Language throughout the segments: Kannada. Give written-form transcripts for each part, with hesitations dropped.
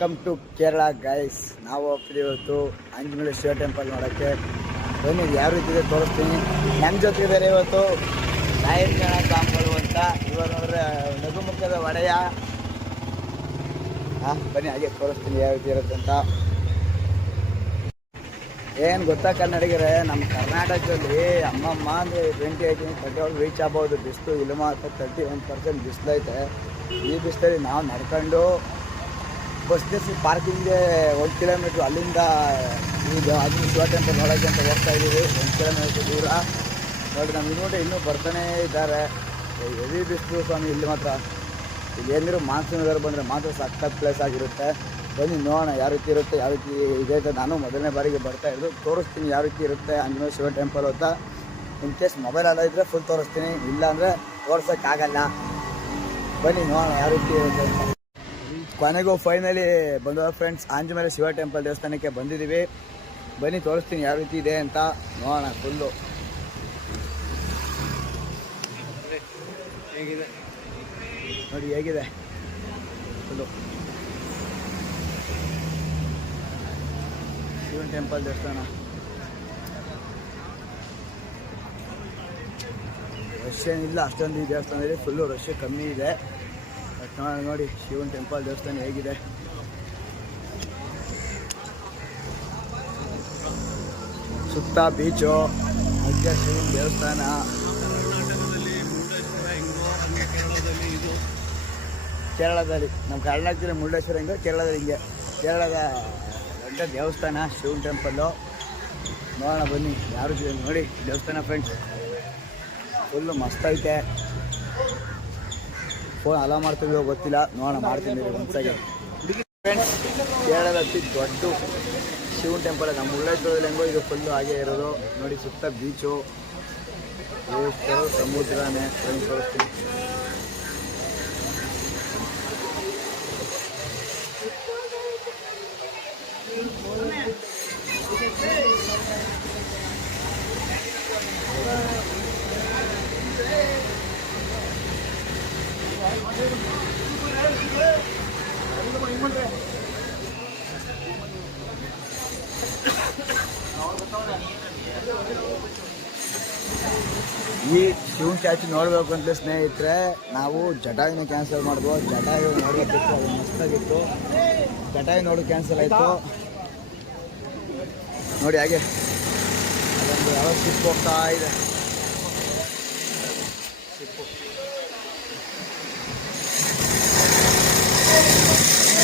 Welcome to Kerala guys. ನಾವು ಹೋಗ್ತಿದ್ದೀವಿ ಇವತ್ತು ಆಂಜನೇಯ ಶಿವ ಟೆಂಪಲ್ ನೋಡೋಕ್ಕೆ. ಬನ್ನಿ ಯಾವ ರೀತಿ ಇದೆ ತೋರಿಸ್ತೀನಿ. ನನ್ನ ಜೊತೆ ಇದ್ದಾರೆ ಇವತ್ತು ನಾಯಕನ ಕಾಂಬಳು ಅಂತ. ಇವಾಗ ನೋಡಿದ್ರೆ ನಗುಮುಖದ ಒಡೆಯ. ಬನ್ನಿ ಹಾಗೆ ತೋರಿಸ್ತೀನಿ ಯಾವ ರೀತಿ ಇರುತ್ತೆ ಅಂತ. ಏನು ಗೊತ್ತಾ ಕನ್ನಡಿಗರೇ, ನಮ್ಮ ಕರ್ನಾಟಕದಲ್ಲಿ ಅಮ್ಮಮ್ಮ ಅಂದರೆ 28-31 ರೀಚ್ ಆಗ್ಬೋದು. ಬಿಸಿಲು ಇಲ್ಲಿ ಮಾತ್ರ 31% ಬಿಸಿಲೈತೆ. ಈ ಬಿಸಿಲಲ್ಲಿ ನಾವು ನಡ್ಕೊಂಡು ಬಸ್ ಪಾರ್ಕಿಂಗ್ಗೆ 1 ಕಿಲೋಮೀಟ್ರ್ ಅಲ್ಲಿಂದ ಈಗ ಆಂಜನೇಯ ಶಿವ ಟೆಂಪಲ್ ನೋಡೋಕ್ಕೆ ಅಂತ ಹೋಗ್ತಾ ಇದ್ದೀವಿ. 1 ಕಿಲೋಮೀಟ್ರ್ ದೂರ ನೋಡಿ. ನಮ್ಮ ನೋಡಿ ಇನ್ನೂ ಬರ್ತಾನೇ ಇದ್ದಾರೆ. ಹೆವಿ ಬಿಸಿಲು ಸ್ವಾಮಿ ಇಲ್ಲಿ ಮಾತ್ರ. ಇಲ್ಲಿ ಏನಿದ್ರು ಮಾನ್ಸೂನ್ ವೆದರ್ ಬಂದರೆ ಮಾತ್ರ ಸಖತ್ ಪ್ಲೇಸ್ ಆಗಿರುತ್ತೆ. ಬನ್ನಿ ನೋಡೋಣ ಯಾವ ರೀತಿ ಇರುತ್ತೆ, ಯಾವ ರೀತಿ ಇದೆ ಅಂತ. ನಾನು ಮೊದಲನೇ ಬಾರಿಗೆ ಬರ್ತಾಯಿದ್ದು, ತೋರಿಸ್ತೀನಿ ಯಾವ ರೀತಿ ಇರುತ್ತೆ ಆಂಜನೇಯ ಶಿವ ಟೆಂಪಲ್ ಅಂತ. ಇನ್ ಕೇಸ್ ಮೊಬೈಲ್ ಎಲ್ಲ ಇದ್ದರೆ ಫುಲ್ ತೋರಿಸ್ತೀನಿ, ಇಲ್ಲಾಂದರೆ ತೋರ್ಸೋಕ್ಕಾಗಲ್ಲ. ಬನ್ನಿ ನೋಡೋಣ ಯಾವ ರೀತಿ ಇರುತ್ತೆ ಅಂತ. ಕೊನೆಗೂ ಫೈನಲಿ ಬಂದ ಫ್ರೆಂಡ್ಸ್, ಆಂಜನೇಯ ಶಿವ ಟೆಂಪಲ್ ದೇವಸ್ಥಾನಕ್ಕೆ ಬಂದಿದ್ದೀವಿ. ಬನ್ನಿ ತೋರಿಸ್ತೀನಿ ಯಾವ ರೀತಿ ಇದೆ ಅಂತ ನೋಡೋಣ. ಫುಲ್ಲು ಹೇಗಿದೆ ನೋಡಿ, ಹೇಗಿದೆ ಫುಲ್ಲು ಶಿವನ ಟೆಂಪಲ್ ದೇವಸ್ಥಾನ. ರಶ್ ಏನಿಲ್ಲ ಅಷ್ಟೊಂದು. ಈ ದೇವಸ್ಥಾನದಲ್ಲಿ ಫುಲ್ಲು ರಶ್ ಕಮ್ಮಿ ಇದೆ. ನೋಡಿ ಶಿವನ ಟೆಂಪಲ್ ದೇವಸ್ಥಾನ ಹೇಗಿದೆ. ಸುತ್ತ ಬೀಚು, ಮಧ್ಯ ಶಿವನ ದೇವಸ್ಥಾನ. ಕೇರಳದಲ್ಲಿ ನಮ್ಮ ಕರ್ನಾಟಕದಲ್ಲಿ ಮುರುಡೇಶ್ವರ ಹಿಂಗೆ, ಕೇರಳದಲ್ಲಿ ಹಿಂಗೆ. ಕೇರಳದ ದೊಡ್ಡ ದೇವಸ್ಥಾನ ಶಿವನ ಟೆಂಪಲ್ಲು. ನೋಡೋಣ ಬನ್ನಿ ಯಾವ ರೀತಿ ನೋಡಿ ದೇವಸ್ಥಾನ ಫ್ರೆಂಡ್ಸ್. ಫುಲ್ಲು ಮಸ್ತೈತೆ. ಫೋನ್ ಅಲೋ ಮಾಡ್ತೀವಿ ಗೊತ್ತಿಲ್ಲ, ನೋಡೋಣ ಮಾಡ್ತೀನಿ ಒಂದ್ಸಾಗಿ ಫ್ರೆಂಡ್ಸ್. ಕೇರಳದ ಅತಿ ದೊಡ್ಡ ಶಿವನ ಟೆಂಪಲ್ ನಮ್ಮ ಮುರುಡೇಶ್ವರದಲ್ಲಿ ಹೆಂಗೋ ಇದು ಫುಲ್ಲು ಹಾಗೆ ಇರೋದು ನೋಡಿ. ಸುತ್ತ ಬೀಚು, ಸಮುದ್ರನೇ ತೋರಿಸ್ತೀನಿ. ಈ ಶಿವನ್ ಸ್ಟ್ಯಾಚು ನೋಡಬೇಕು ಅಂತ ಸ್ನೇಹಿತರೆ, ನಾವು ಜಟಾಯುನ ಕ್ಯಾನ್ಸಲ್ ಮಾಡ್ಬೋದು. ಜಟಾಯು ನೋಡಬೇಕಿತ್ತು, ಅದು ಮಸ್ತಾಗಿತ್ತು. ಜಟಾಯು ನೋಡು ಕ್ಯಾನ್ಸಲ್ ಆಯಿತು ನೋಡಿ. ಹಾಗೆ ಅದೊಂದು ಯಾವ ಶಿಪ್ ಹೋಗ್ತಾ ಇದೆ.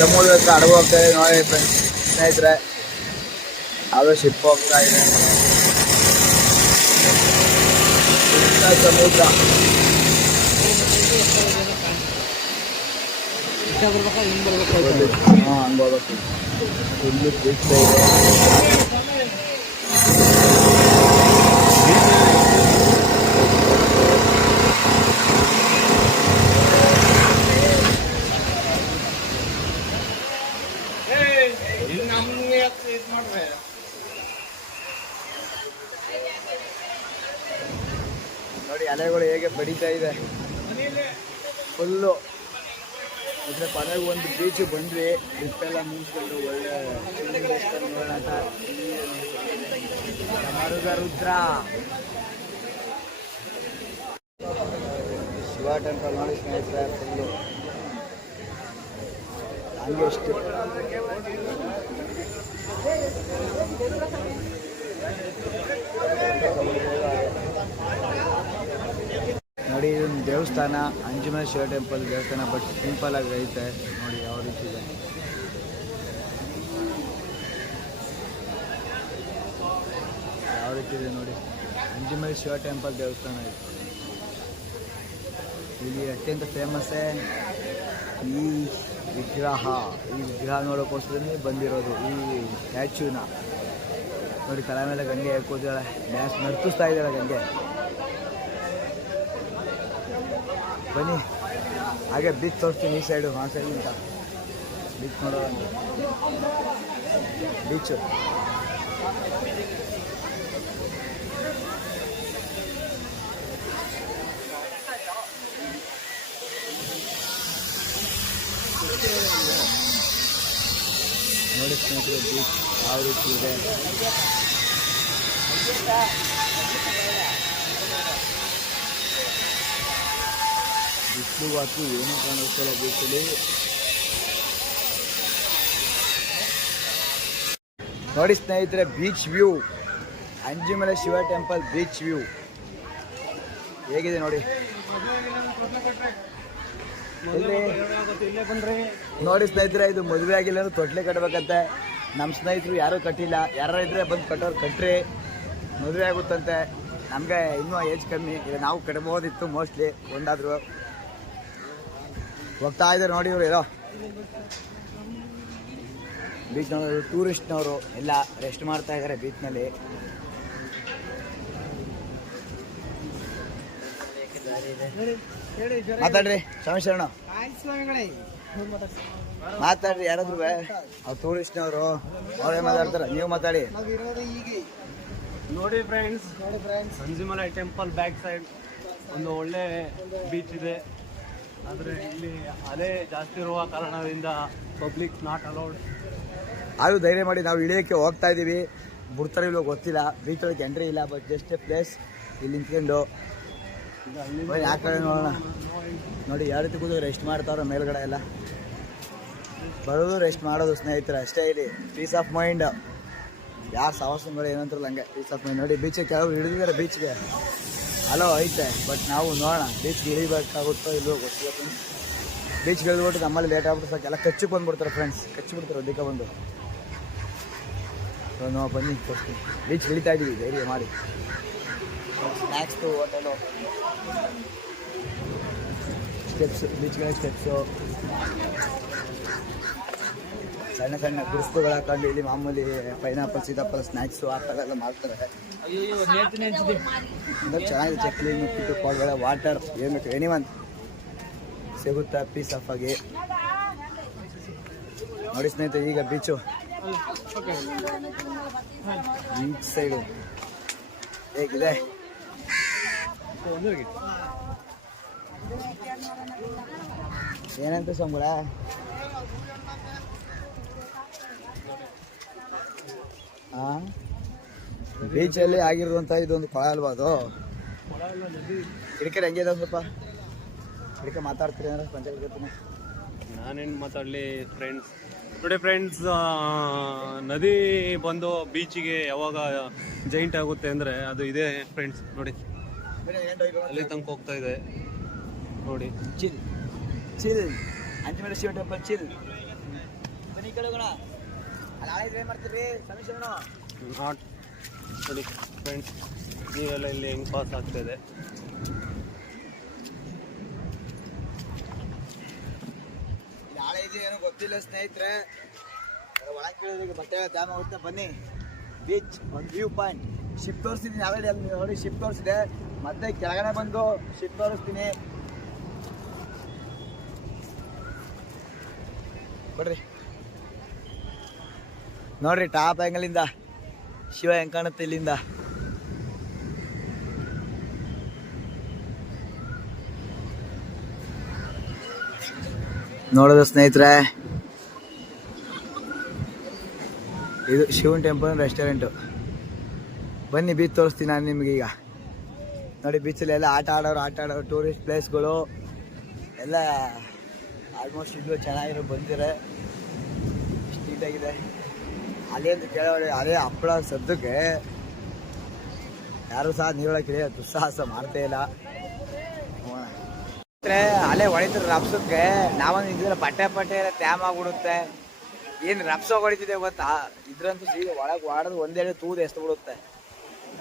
ಸಮುದ್ರ ಹತ್ರ ಅಡಗು ಹೋಗ್ತಾ ಇದೆ ನೋಡಿ ಫ್ರೆಂಡ್ಸ್ ಸ್ನೇಹಿತರೆ. ಅದು ಶಿಪ್ ಹೋಗ್ತಾ ಇದೆ. ಸಮುದ್ರ ಹಂಗೆ ಹೋಗ್ಬೇಕು. ಇಲ್ಲಿ ಬೀಚ್ತಾ ಇದೆ. ನೋಡಿ ಅಲೆಗಳು ಹೇಗೆ ಬಡಿತಾ ಇದೆ ಫುಲ್ಲು. ಇದ್ರೆ ಕೊನೆಗೂ ಒಂದು ಬೀಚ್ ಬಂದ್ವಿ. ಟ್ರಿಪ್ಪೆಲ್ಲ ಮುಗಿಸ್ಕೊಂಡು ಒಳ್ಳೆ ನೋಡೋಣ ಅಂತ. ಮರುಗ ರುದ್ರ ಶಿವ ಟೆಂಪಲ್ ನೋಡಿ ಸ್ನೇಹಿತರೆ. ಫುಲ್ಲು ಹಂಗೆ ಎಷ್ಟು ನೋಡಿ. ಇದೊಂದು ದೇವಸ್ಥಾನ ಆಂಜನೇಯ ಶಿವ ಟೆಂಪಲ್ ದೇವಸ್ಥಾನ, ಬಟ್ ಸಿಂಪಲ್ ಆಗಿ ಐತೆ ನೋಡಿ ಯಾವ ರೀತಿ ಇದೆ. ಯಾವ ರೀತಿ ಇದೆ ನೋಡಿ. ಆಂಜನೇಯ ಶಿವ ಟೆಂಪಲ್ ದೇವಸ್ಥಾನ ಇದೆ. ಇಲ್ಲಿ ಅತ್ಯಂತ ಫೇಮಸ್ಸೇ ಈ ವಿಗ್ರಹ. ಈ ವಿಗ್ರಹ ನೋಡೋಕ್ಕೋಸ್ಕರನೇ ಬಂದಿರೋದು. ಈ ಸ್ಟ್ಯಾಚ್ಯೂನ ನೋಡಿ, ತಲೆ ಮೇಲೆ ಗಂಗೆ ಹಾಕೋದಿದ್ದಾಳೆ, ಡ್ಯಾನ್ಸ್ ನರ್ತಿಸ್ತಾ ಇದ್ದಾಳೆ ಗಂಗೆ. ಬನ್ನಿ ಹಾಗೆ ಬೀಚ್ ತೋರಿಸ್ತೀನಿ. ಈ ಸೈಡು ಆ ಸೈಡಿಂದ ಬೀಚ್ ನೋಡೋ ಬೀಚು. ನೋಡಿ ಸ್ನೇಹಿತರೆ ಬೀಚ್ ಯಾವ ರೀತಿ ಇದೆ. ಬಿಸಿಲು ಹಾಕಿ ಏನೂ ಕಾಣಿಸ್ತಿಲ್ಲ ಬೀಚಲ್ಲಿ. ನೋಡಿ ಸ್ನೇಹಿತರೆ beach view, Anjimale Shiva temple beach view ಹೇಗಿದೆ ನೋಡಿ. ನೋಡಿ ಸ್ನೇಹಿತರೆ, ಇದು ಮದುವೆ ಆಗಿಲ್ಲ ಅಂದ್ರೆ ತೊಟ್ಲೆ ಕಟ್ಟಬೇಕಂತೆ. ನಮ್ಮ ಸ್ನೇಹಿತರು ಯಾರೂ ಕಟ್ಟಿಲ್ಲ. ಯಾರು ಇದ್ರೆ ಬಂದು ಕಟ್ಟೋರು ಕಟ್ಟ್ರಿ, ಮದುವೆ ಆಗುತ್ತಂತೆ. ನಮಗೆ ಇನ್ನೂ ಏಜ್ ಕಮ್ಮಿ ಇಲ್ಲ, ನಾವು ಕಟ್ಬೋದಿತ್ತು ಮೋಸ್ಟ್ಲಿ. ಒಂದಾದ್ರು ಹೋಗ್ತಾ ಇದ್ದಾರೆ ನೋಡಿ ಇವರು ಏನೋ ಬೀಚ್ನವರು, ಟೂರಿಸ್ಟ್ನವರು ಎಲ್ಲ ರೆಸ್ಟ್ ಮಾಡ್ತಾ ಇದ್ದಾರೆ ಬೀಚ್ನಲ್ಲಿ. ಮಾತಾಡ್ರಿ ಶರಣ, ಮಾತಾಡ್ರಿ ಯಾರಾದ್ರು. ಅವ್ರು ಟೂರಿಸ್ಟ್ನವರು, ಅವರೇ ಮಾತಾಡ್ತಾರೆ, ನೀವು ಮಾತಾಡಿ. ನೋಡಿ ಫ್ರೆಂಡ್ಸ್, ಅಂಜಿಮಲೈ ಟೆಂಪಲ್ ಬ್ಯಾಕ್ ಸೈಡ್ ಒಂದು ಒಳ್ಳೆ ಬೀಚ್ ಇದೆ. ಆದರೆ ಇಲ್ಲಿ ಅಲೆ ಜಾಸ್ತಿ ಇರುವ ಕಾರಣದಿಂದ ಪಬ್ಲಿಕ್ ನಾಟ್ ಅಲೌಡ್. ಆದರೂ ಧೈರ್ಯ ಮಾಡಿ ನಾವು ಇಳಿಯೋಕ್ಕೆ ಹೋಗ್ತಾ ಇದ್ದೀವಿ. ಬಿಡ್ತಾರೆ ಇಲ್ಲೋ ಗೊತ್ತಿಲ್ಲ, ಬೀಚ್ ಒಳಗೆ ಎಂಟ್ರಿ ಇಲ್ಲ, ಬಟ್ ಜಸ್ಟ್ ಎ ಪ್ಲೇಸ್. ಇಲ್ಲಿ ನಿಂತ್ಕೊಂಡು ಆ ಕಡೆ ನೋಡೋಣ. ನೋಡಿ ಯಾವ ರೀತಿ ಕೂತು ರೆಸ್ಟ್ ಮಾಡ್ತಾವ್ರೆ ಮೇಲ್ಗಡೆ ಎಲ್ಲ. ಬರೋದು ರೆಸ್ಟ್ ಮಾಡೋದು ಸ್ನೇಹಿತರೆ ಅಷ್ಟೇ. ಇಲ್ಲಿ ಪೀಸ್ ಆಫ್ ಮೈಂಡ್. ಯಾರು ಸಾಹಸಗಳು ಏನಂತಾರಲ್ಲ ಹಂಗೆ ಪೀಸ್ ಆಫ್ ಮೈಂಡ್. ನೋಡಿ ಬೀಚಿಗೆ ಕೆಲವರು ಹಿಡಿದಿದ್ದಾರೆ, ಬೀಚ್ಗೆ ಅಲೋ ಐತೆ, ಬಟ್ ನಾವು ನೋಡೋಣ ಬೀಚ್ಗೆ ಇಳಿಬೇಕಾಗುತ್ತೋ ಇಲ್ವೋ ಗೊತ್ತಿಲ್ಲ ಫ್ರೆಂಡ್ಸ್. ಬೀಚ್ಗೆ ಇಳಿದ್ಬಿಟ್ಟು ನಮ್ಮಲ್ಲಿ ಲೇಟ್ ಆಗ್ಬಿಟ್ಟು ಸಾಕು ಎಲ್ಲ ಕಚ್ಚಿಗೆ ಬಂದುಬಿಡ್ತಾರೆ ಫ್ರೆಂಡ್ಸ್, ಕಚ್ಚಿಬಿಡ್ತಾರೆ ಅದಕ್ಕೆ ಬಂದು. ನಾವು ಬನ್ನಿ ತೋರಿಸ್ತೀನಿ. ಬೀಚ್ ಇಳಿತಾ ಇದ್ದೀವಿ, ಧೈರ್ಯ ಮಾಡಿ. ಸ್ನ್ಯಾಕ್ಸು, ಹೋಟೆಲು, ಸ್ಟೆಪ್ಸ್, ಬೀಚ್ಗಳ ಸ್ಟೆಪ್ಸು, ಸಣ್ಣ ಸಣ್ಣ ಗುರುಸ್ತುಗಳು ಹಾಕೊಂಡು ಇಲ್ಲಿ ಮಾಮೂಲಿ ಪೈನಾಪಲ್, ಸೀತಾಫಲ, ಸ್ನ್ಯಾಕ್ಸು ಆ ಥರ ಎಲ್ಲ ಮಾಡ್ತಾರೆ. ಚೆನ್ನಾಗಿದೆ. ಚಕ್ಲಿ, ಮುಪ್ಪಿಟ್ಟು, ಪಾಲ್ಗಳ, ವಾಟರ್ ಏನು ಬೇಕು ಎನಿವನ್ ಸಿಗುತ್ತಾ ಪೀಸ್ ಆಫ್ ಆಗಿ. ನೋಡಿ ಸ್ನೇಹಿತರೆ, ಈಗ ಬೀಚು ಬೀಚ್ ಸೈಡು ಹೇಗಿದೆ. ಏನಂತ ಸಂಬಳ ಬೀಚಲ್ಲಿ ಆಗಿರುವಂಥ ಇದೊಂದು ಕೊಳ ಅಲ್ವಾ ಅದು? ಕಿಡಿಕೆ ಹೆಂಗೆ ಇದೆ ಸ್ವಲ್ಪ ಕಿಡಿಕೆ ಮಾತಾಡ್ತೀರಿ ಅಂದ್ರೆ ಪಂಚಾಯತ್. ನಾನೇನು ಮಾತಾಡಲಿ ಫ್ರೆಂಡ್ಸ್. ನೋಡಿ ಫ್ರೆಂಡ್ಸ್, ನದಿ ಬಂದು ಬೀಚಿಗೆ ಯಾವಾಗ ಜೈಂಟ್ ಆಗುತ್ತೆ ಅಂದರೆ ಅದು ಇದೆ ಫ್ರೆಂಡ್ಸ್. ನೋಡಿ ಅಲ್ಲಿ ತನಕ ಹೋಗ್ತಾ ಇದೆ ನೋಡಿ. Chill chill Anjamale Shiva temple chill. ಬನ್ನಿ ಕಡೆ ಹೋಗೋಣ. ಅಲ್ಲಿ ಏನು ಮಾಡ್ತೀರಿ ಸಮೀಶಣ್ಣ? ನಾಟ್ ನೋಡಿ ಫ್ರೆಂಡ್ಸ್, ನೀವೆಲ್ಲ ಇಲ್ಲಿ ಹೆಂಗೆ ಪಾಸ್ ಆಗ್ತಾ ಇದೆ. ನಾಳೆ ಇದೆ ಏನೋ ಗೊತ್ತಿಲ್ಲ ಸ್ನೇಹಿತರೆ. ಒಳಗೆ ಕೇಳಿದ್ರೆ ಬಟ್ಟೆ ಡ್ಯಾಮ್ ಆಗುತ್ತೆ. ಬನ್ನಿ ಬೀಚ್ ಒಂದು ವ್ಯೂ ಪಾಯಿಂಟ್. ಶಿಪ್ ತೋರಿಸ್ತೀನಿ ಆಲ್ರೆಡಿ. ಅಲ್ಲಿ ನೋಡಿ ಶಿಪ್ ತೋರಿಸಿದೆ, ಮತ್ತೆ ಕೆಳಗಡೆ ಬಂದು ಶಿಪ್ ತೋರಿಸ್ತೀನಿ. ಬರ್ರಿ ನೋಡ್ರಿ ಟಾಪ್ ಆ್ಯಂಗಲಿಂದ ಶಿವ ಹೆಂಗೆ ಕಾಣುತ್ತೆ ಇಲ್ಲಿಂದ. ನೋಡೋದು ಸ್ನೇಹಿತರೆ, ಇದು ಶಿವನ್ ಟೆಂಪಲ್ ರೆಸ್ಟೋರೆಂಟು. ಬನ್ನಿ ಬೀಚ್ ತೋರಿಸ್ತೀನಿ ನಾನು ನಿಮಗೆ. ಈಗ ನೋಡಿ ಬೀಚಲ್ಲಿ ಎಲ್ಲ ಆಟ ಆಡೋರು ಟೂರಿಸ್ಟ್ ಪ್ಲೇಸ್ಗಳು ಎಲ್ಲ ಆಲ್ಮೋಸ್ಟ್ ಇಲ್ಲೂ ಚೆನ್ನಾಗಿರೋ ಬಂದಿರೆ. ಇಷ್ಟು ನೀಟಾಗಿದೆ. ಅಲ್ಲೇ ಅಂತ ಕೇಳೋರಿ, ಅದೇ ಹಪ್ಪಳ ಸದ್ದಕ್ಕೆ ಯಾರು ಸಹ ನೀರೊಳಗೆ ದುಸ್ಸಾಹಸ ಮಾಡ್ತೇ ಇಲ್ಲ. ಅಲ್ಲೇ ಹೊಡಿತಾರೆ ರಪ್ಸಕ್ಕೆ. ನಾವೊಂದು ಇದ್ರೆ ಪಟ್ಟೆ ಎಲ್ಲ ತ್ಯಾಮ್ ಆಗ್ಬಿಡುತ್ತೆ. ಏನು ರಪ್ಸ ಹೊಡಿತಿದೆ ಗೊತ್ತಾ? ಇದ್ರಂತೂ ಸೀದಾ ಒಳಗೆ ಹೊಡೆದು ಒಂದೆರಡು ತೂದು ಎಷ್ಟು ಬಿಡುತ್ತೆ.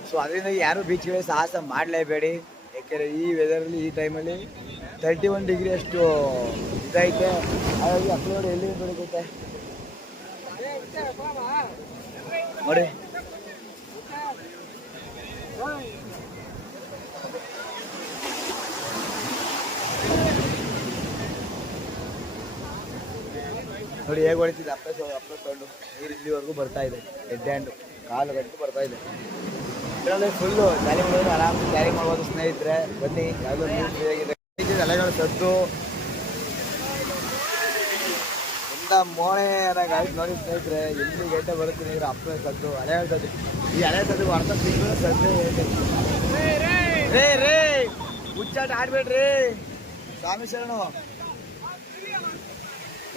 ಸೊ ಅದರಿಂದ ಯಾರು ಬೀಚ್ಗೆ ಸಾಹಸ ಮಾಡಲೇಬೇಡಿ. ಯಾಕೆಂದರೆ ಈ ವೆದರಲ್ಲಿ ಈ ಟೈಮಲ್ಲಿ 31 ಡಿಗ್ರಿ ಅಷ್ಟು ಇದೈತೆ. ಹಾಗಾಗಿ ಅಪ್ಲೋಡ್ ಎಲ್ಲಿ ಬೆಳಗುತ್ತೆ ನೋಡಿ. ನೋಡಿ ಹೇಗೆ ಹೊಡಿತಿದೆ ಅಪ್ಪ ತೊಗೊಂಡು. ನೀರು ಇಲ್ಲಿವರೆಗೂ ಬರ್ತಾ ಇದೆ. ಹೆಡ್ ಹ್ಯಾಂಡು ಕಾಲು ಗಂಟು ಬರ್ತಾ ಇದೆ. ಇದರಲ್ಲಿ ಫುಲ್ಲು ಜಾಲಿ ಮಾಡೋದು, ಆರಾಮಾಗಿ ಜಾಲಿ ಮಾಡ್ಬೋದು ಸ್ನೇಹಿತರೆ. ಬನ್ನಿ, ಯಾವುದೋ ನ್ಯೂಸ್ ಹೇಗಿದೆ ಅಲೆಗಳ ಸದ್ದು. ಚಂದ ಮೋಳೆ ಆಯ್ತು ನೋಡಿ ಸ್ನೇಹಿತರೆ. ಎಲ್ಲಿ ಗಂಟೆ ಬರುತ್ತೆ ನೀರು ಅಪ್ಪನೇ ಸದ್ದು ಹಳೆ ಸದ್ದು. ಈ ಹಳೆ ಸದ್ದು ಅರ್ಧ ತಿಂಗಳು ಸದ್ದೆ ರೇ ಹುಚ್ಚಾಟ ಆಡ್ಬೇಡ್ರಿ ಸ್ವಾಮಿ ಶರಣು.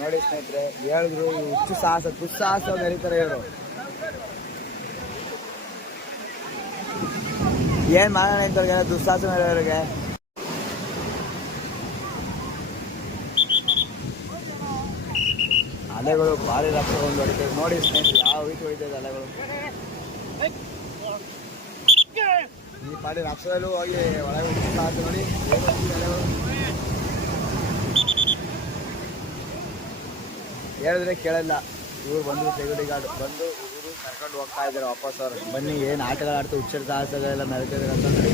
ನೋಡಿ ಸ್ನೇಹಿತರೆ ಹೇಳಿದ್ರು ಈ ಹುಚ್ಚು ಸಾಹಸ ದುಸ್ಸಾಹಸ ನಡೀತಾರೆ ಇವರು. ಏನ್ ಮಾಡೋಣ ಇಂಥವ್ರಿಗೆ ದುಸ್ಸಾಹಸ ನಡೆಯೋರಿಗೆ. ಅಲೆಗಳು ಭಾರಿ ರಕ್ತ ಒಂದು ಹೊಡಿತದೆ ನೋಡಿ ಸ್ನೇಹಿತರೆ, ಯಾವ ರೀತಿ ಹೊಡಿತದೆ ಅಲೆಗಳು. ಈ ಪಾಡಿ ರಕ್ತದಲ್ಲೂ ಹೋಗಿ ಒಳಗೆ ಸಾಹಸ ನೋಡಿ ಅಲೆಗಳು. ಹೇಳಿದ್ರೆ ಕೇಳಲ್ಲ. ಇವ್ರು ಬಂದು ಸೆಕ್ಯೂರಿಟಿ ಗಾರ್ಡ್ ಬಂದು ಇವರು ಕರ್ಕೊಂಡು ಹೋಗ್ತಾ ಇದ್ದಾರೆ ವಾಪಸ್. ಅವ್ರು ಬನ್ನಿ ಏನು ಆಟಗಳಾಡ್ತು ಹುಚ್ಚರ ಸಾಹಸಗಳೆಲ್ಲ ನಡೀತಿದ್ದಾರೆ ಅಂತಂದ್ರೆ.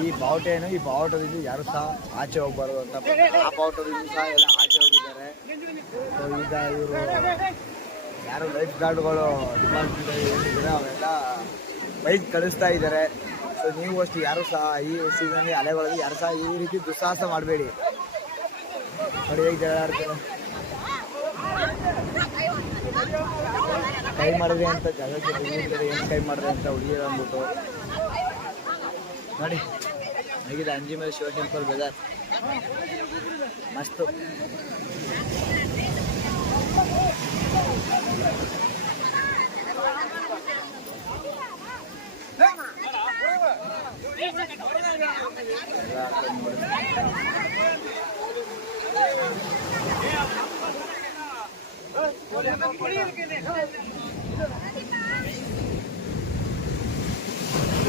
ಈ ಬಾವುಟೇನು ಈ ಬಾವುಟದಿಂದ ಯಾರು ಸಹ ಆಚೆ ಹೋಗ್ಬಾರ್ದು ಅಂತ ಆ ಬಾವುಟದಿಂದ ಸಹ ಎಲ್ಲ ಆಚೆ ಹೋಗಿದ್ದಾರೆ. ಸೊ ಈಗ ಇವರು ಯಾರು ಲೈಫ್ ಗಾರ್ಡ್ಗಳು ಡಿಪಾರ್ಟ್ಮೆಂಟ್ ಏನಿದ್ದಾರೆ ಅವೆಲ್ಲ ಬೈಕ್ ಕಳಿಸ್ತಾ ಇದ್ದಾರೆ. ಸೊ ನೀವು ಅಷ್ಟು ಯಾರು ಸಹ ಈ ಸೀಸನಲ್ಲಿ ಅಲೆಗಳಲ್ಲಿ ಯಾರು ಸಹ ಈ ರೀತಿ ದುಸ್ಸಾಹಸ ಮಾಡಬೇಡಿ. ನೋಡಿ ಹೇಗೆ ಜಗಳ ಆಡ್ತಾರೆ. ಕೈ ಮಾಡಿದ್ರೆ ಅಂತ ಜಗಕ್ಕೆ ಏನು ಕೈ ಮಾಡಿದ್ರೆ ಅಂತ ಹುಡುಗಿಯರು ಅಂದ್ಬಿಟ್ಟು ನೋಡಿ ಹೇಗಿದೆ ಅಂಜಿಮಲ್ ಶಿವ ಟೆಂಪಲ್ ಬಜಾರ್ ಮಸ್ತು.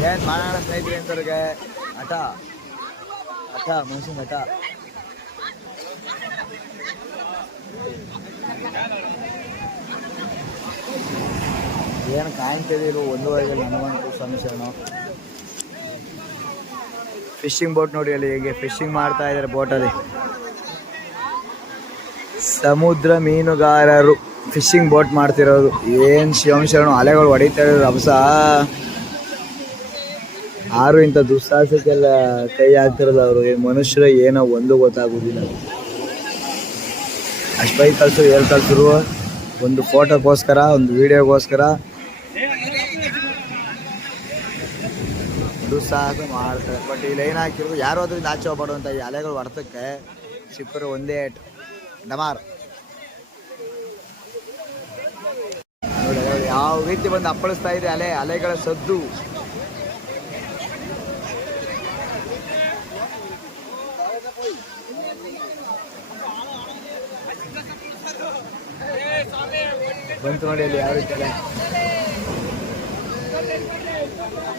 ಏನ್ ಮಾಡೋಣ ಸ್ನೇಹಿತರೆ ಅಂತವ್ರಿಗೆ ಹಠ ಹಠ ಮನುಷ್ಯನ ಹಠ. ಏನು ಕಾಣ್ತಿದ್ರು ಒಂದೂವರೆಗೆ ನನಗಂತೂ ಸಮಸ್ಯೆನು. ಫಿಶಿಂಗ್ ಬೋಟ್ ನೋಡಿ ಅಲ್ಲಿ ಹೇಗೆ ಫಿಶಿಂಗ್ ಮಾಡ್ತಾ ಇದ್ದಾರೆ ಬೋಟಲ್ಲಿ. ಸಮುದ್ರ ಮೀನುಗಾರರು ಫಿಶಿಂಗ್ ಬೋಟ್ ಮಾಡ್ತಿರೋದು. ಏನು ಶಿವಂಶರಣು ಅಲೆಗಳು ಹೊಡಿತಾ ಇರೋದು ಅಬಸ. ಯಾರು ಇಂಥ ದುಸ್ಸಾಹಸಕ್ಕೆಲ್ಲ ಕೈ ಹಾಕ್ತಿರೋದು ಅವರು ಮನುಷ್ಯರು ಏನೋ ಒಂದು ಗೊತ್ತಾಗೋದಿಲ್ಲ. ಅಷ್ಟು ಬೈಕ್ ಕಳ್ಸು ಏಳು ಕಳ್ಸರು ಒಂದು ಫೋಟೋಗೋಸ್ಕರ ಒಂದು ವಿಡಿಯೋಗೋಸ್ಕರ ದುಸ್ಸಾಹಸ ಮಾಡ್ತಾರೆ. ಬಟ್ ಈ ಲೈನ್ ಹಾಕಿರೋದು ಯಾರು ಅದ್ರಿಂದ ಆಚೆ ಹೋಗ್ಬಾರ್ದು ಅಂತ. ಈ ಅಲೆಗಳು ಹೊಡೆತಕ್ಕೆ ಸಿಕ್ಕರು ಒಂದೇ ಡಮಾರ್ ನೋಡಿ ಯಾವ ರೀತಿ ಬಂದು ಅಪ್ಪಳಿಸ್ತಾ ಇದೆ ಅಲೆಗಳ ಸದ್ದು. ಬಂತು ನೋಡಿ ಅಲ್ಲಿ ಯಾವ ರೀತಿ ಅಲೆ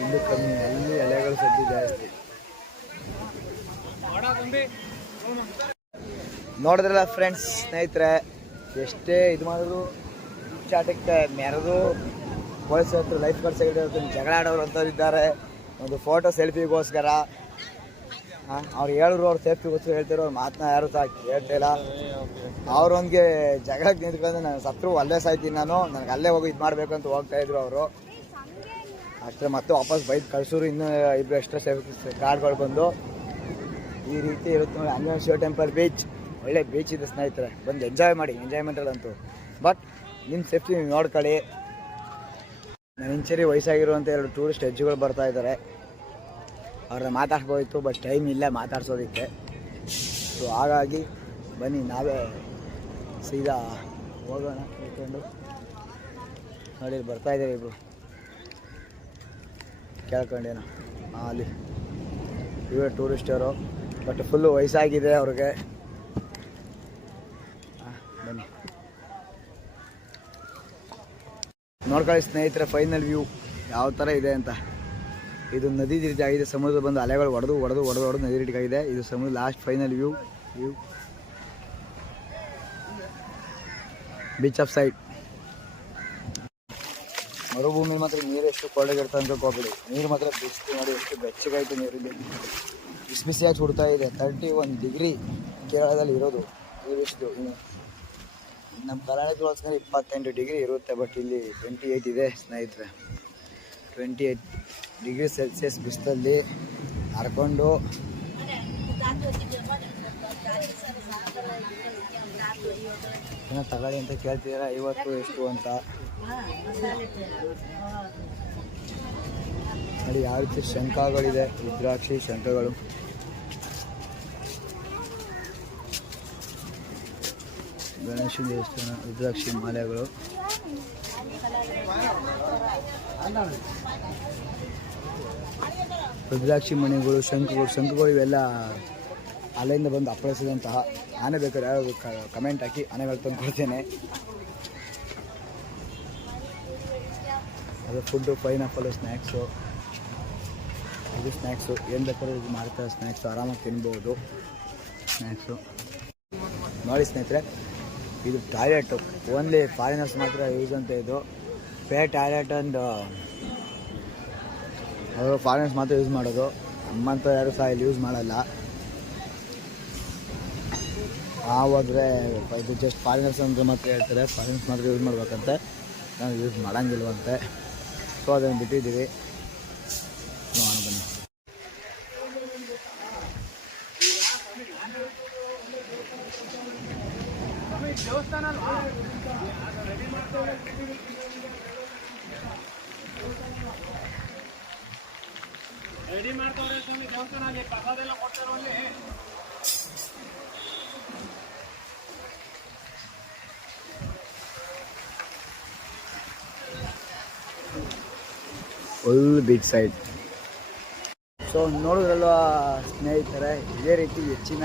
ಇಲ್ಲೂ ಕಮ್ಮಿ, ಅಲ್ಲಿ ಅಲೆಗಳು ಸದ್ದು ಜಾಸ್ತಿ. ನೋಡಿದ್ರಲ್ಲ ಫ್ರೆಂಡ್ಸ್ ಸ್ನೇಹಿತರೆ, ಎಷ್ಟೇ ಇದು ಮಾಡಿದ್ರು ಚಾಟಕ್ಕೆ ಮೆರೆದು ಪೊಲೀಸ್ ಹತ್ರ ಲೈಫ್ ಗಾರ್ಡ್ ಸೆಕ್ಯೂರಿಟಿ ಜಗಳ ಆಡೋರು ಅಂಥವ್ರು ಇದ್ದಾರೆ. ಒಂದು ಫೋಟೋ ಸೆಲ್ಫಿಗೋಸ್ಕರ ಅವ್ರು ಹೇಳಿದ್ರು, ಅವ್ರು ಸೇಫ್ಟಿಗೋಸ್ಕರ ಹೇಳ್ತಿರೋ ಅವ್ರು ಮಾತನ್ನ ಯಾರು ಸಹ ಹೇಳ್ತಿಲ್ಲ. ಅವ್ರೊಂದಿಗೆ ಜಗಳಕ್ಕೆ ನಿಂತ್ಕೊಂಡು ನಾನು ಸತ್ರು ಅಲ್ಲೇ ಸಾಯ್ತೀನಿ ನಾನು, ನನಗೆ ಅಲ್ಲೇ ಹೋಗಿ ಇದು ಮಾಡಬೇಕು ಅಂತ ಹೋಗ್ತಾಯಿದ್ರು ಅವರು. ಅಷ್ಟೇ ಮತ್ತೆ ವಾಪಸ್ ಬೈಕ್ ಕಳ್ಸೋರು. ಇನ್ನೂ ಇಬ್ಬರು ಎಕ್ಸ್ಟ್ರಾ ಸೇಫ್ಟಿ ಗಾರ್ಡ್ಗಳು ಬಂದು ಈ ರೀತಿ ಇರುತ್ತೆ ನೋಡಿ. ಅಂಜನೇಯ ಶಿವ ಟೆಂಪಲ್ ಬೀಚ್ ಒಳ್ಳೆ ಬೀಚ್ ಇದೆ ಸ್ನೇಹಿತರೆ, ಬಂದು ಎಂಜಾಯ್ ಮಾಡಿ. ಎಂಜಾಯ್ಮೆಂಟಲ್ಲಂತೂ ಬಟ್ ನಿಮ್ಮ ಸೇಫ್ಟಿ ನೀವು ನೋಡ್ಕೊಳ್ಳಿ. ಇಂಚೇರಿ ವಯಸ್ಸಾಗಿರುವಂಥ 2 ಟೂರಿಸ್ಟ್ ಹೆಜ್ಜೆಗಳು ಬರ್ತಾ ಇದ್ದಾರೆ. ಅವ್ರನ್ನ ಮಾತಾಡ್ಬೋಯಿತ್ತು ಬಟ್ ಟೈಮ್ ಇಲ್ಲ ಮಾತಾಡ್ಸೋದಕ್ಕೆ. ಸೊ ಹಾಗಾಗಿ ಬನ್ನಿ ನಾವೇ ಸೀದಾ ಹೋಗೋಣ ಕೂತ್ಕೊಂಡು. ನೋಡಿ ಬರ್ತಾಯಿದ್ದಾರೆ ಇಬ್ಬರು ಕೇಳ್ಕೊಂಡೇನೋ ಅಲ್ಲಿ ಇವೇ ಟೂರಿಸ್ಟರು ಬಟ್ ಫುಲ್ಲು ವಯಸ್ಸಾಗಿದೆ ಅವ್ರಿಗೆ. ಬನ್ನಿ ನೋಡ್ಕೊಳ್ಳಿ ಸ್ನೇಹಿತರೆ ಫೈನಲ್ ವ್ಯೂ ಯಾವ ಥರ ಇದೆ ಅಂತ. ಇದು ನದಿ ರೀತಿ ಆಗಿದೆ, ಸಮುದ್ರ ಬಂದು ಅಲೆಗಳು ಹೊಡೆದು ನದಿ ರೀತಿ ಆಗಿದೆ. ಇದು ಸಮುದ್ರ last final view beach of side. ಮರುಭೂಮಿ ಮಾತ್ರ ನೀರು ಎಷ್ಟು ಕೊಳ್ಳಗಿರ್ತ ಅಂತ ಹೋಗ್ಬಿಡಿ. ನೀರು ಮಾತ್ರ ಬಿಸಿಲು ನೋಡಿ ಎಷ್ಟು ಬೆಚ್ಚಗಾಯ್ತು ನೀರಲ್ಲಿ. ಬಿಸಿಯಾಗಿ ಸುಡ್ತಾ ಇದೆ. 31 ಡಿಗ್ರಿ ಕೇರಳದಲ್ಲಿ ಇರೋದು. ನೀರಿಷ್ಟು ನಮ್ಮ ಕರ್ನಾಟಕ 28 ಡಿಗ್ರಿ ಇರುತ್ತೆ, ಬಟ್ ಇಲ್ಲಿ 28 ಇದೆ ಸ್ನೇಹಿತರೆ. 28 ಡಿಗ್ರಿ ಸೆಲ್ಸಿಯಸ್ ಬಿಸಿಲಲ್ಲಿ ಹರ್ಕೊಂಡು ಏನೋ ತಗೊಳ್ಳಿ ಅಂತ ಕೇಳ್ತಿದ್ದೀರಾ, 50 ಎಷ್ಟು ಅಂತ ನೋಡಿ. ಯಾವ ರೀತಿ ಶಂಖಗಳಿದೆ, ರುದ್ರಾಕ್ಷಿ ಶಂಖಗಳು. ಗಣೇಶನ ದೇವಸ್ಥಾನ, ರುದ್ರಾಕ್ಷಿ ಮಾಲೆಗಳು. ರುದ್ರಾಕ್ಷಿ ಮಣಿಗಳು, ಶಂಖಗಳು ಇವೆಲ್ಲ ಅಲ್ಲಿಂದ ಬಂದು ಅಪ್ಪಳಿಸಿದಂತಹ ಆನೆ. ಬೇಕಾದ್ರೆ ಯಾರು ಕಮೆಂಟ್ ಹಾಕಿ, ಆನೆಗಳು ತಂದು ಕೊಡ್ತೇನೆ. ಅದು ಫುಡ್ಡು, ಪೈನಾಪಲ್, ಸ್ನ್ಯಾಕ್ಸು. ಇದು ಸ್ನ್ಯಾಕ್ಸು, ಏನು ಬೇಕಾದ್ರೂ ಇದು ಮಾಡ್ತಾರೆ. ಸ್ನ್ಯಾಕ್ಸು ಆರಾಮಾಗಿ ತಿನ್ಬೋದು. ಸ್ನ್ಯಾಕ್ಸು ನೋಡಿ ಸ್ನೇಹಿತರೆ, ಇದು ಟಾಯ್ಲೆಟು ಓನ್ಲಿ ಫಾರಿನರ್ಸ್ ಮಾತ್ರ ಯೂಸ್ ಅಂತ. ಇದು ಪೇ ಟಾಯ್ಲೆಟ್ ಅಂಡ್ ಅವರು ಫಾರಿನರ್ಸ್ ಮಾತ್ರ ಯೂಸ್ ಮಾಡೋದು. ನಮ್ಮಂತ ಯಾರು ಸಹ ಇಲ್ಲಿ ಯೂಸ್ ಮಾಡಲ್ಲ. ಹೋದರೆ ಇದು ಜಸ್ಟ್ ಫಾರಿನರ್ಸ್ ಅಂತ ಮಾತ್ರ ಹೇಳ್ತಾರೆ. ಫಾರಿನರ್ಸ್ ಮಾತ್ರ ಯೂಸ್ ಮಾಡ್ಬೇಕಂತೆ, ನಾವು ಯೂಸ್ ಮಾಡೋಂಗಿಲ್ವಂತೆ. ಸೊ ಅದನ್ನು ಬಿಟ್ಟಿದ್ದೀವಿ. ನೋಡೋಣ ಬನ್ನಿ. ದೇವಸ್ಥಾನ ರೆಡಿ ಮಾಡ್ತಾರೆ ದೇವಸ್ಥಾನ, ಅಲ್ಲಿ ಪ್ರಸಾದ ಎಲ್ಲ ಕೊಡ್ತಾರೆ. ಅಲ್ಲಿ ಫುಲ್ ಬೀಚ್ ಸೈಡ್. ಸೊ ನೋಡಿದ್ರಲ್ವ ಸ್ನೇಹಿತರೆ, ಇದೇ ರೀತಿ ಹೆಚ್ಚಿನ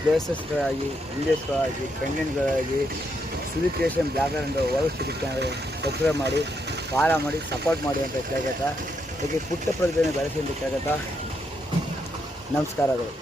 ಪ್ಲೇಸಸ್ಗಳಾಗಿ, ವಿಡಿಯೋಸ್ಗಳಾಗಿ, ಕಂಟೆಂಟ್ಗಳಾಗಿ Sudeep creation blogger and world YouTube channel subscribe ಮಾಡಿ, ಫಾಲೋ ಮಾಡಿ, ಸಪೋರ್ಟ್ ಮಾಡಿ ಅಂತ ಕೇಳ್ಕೊತಾ, ಹೀಗೆ ಪುಟ್ಟ ಪ್ರತಿಭೆಯನ್ನು ಬೆಳೆಸಿ ಅಂತ ಕೇಳ್ಕೊತಾ, ನಮಸ್ಕಾರಗಳು.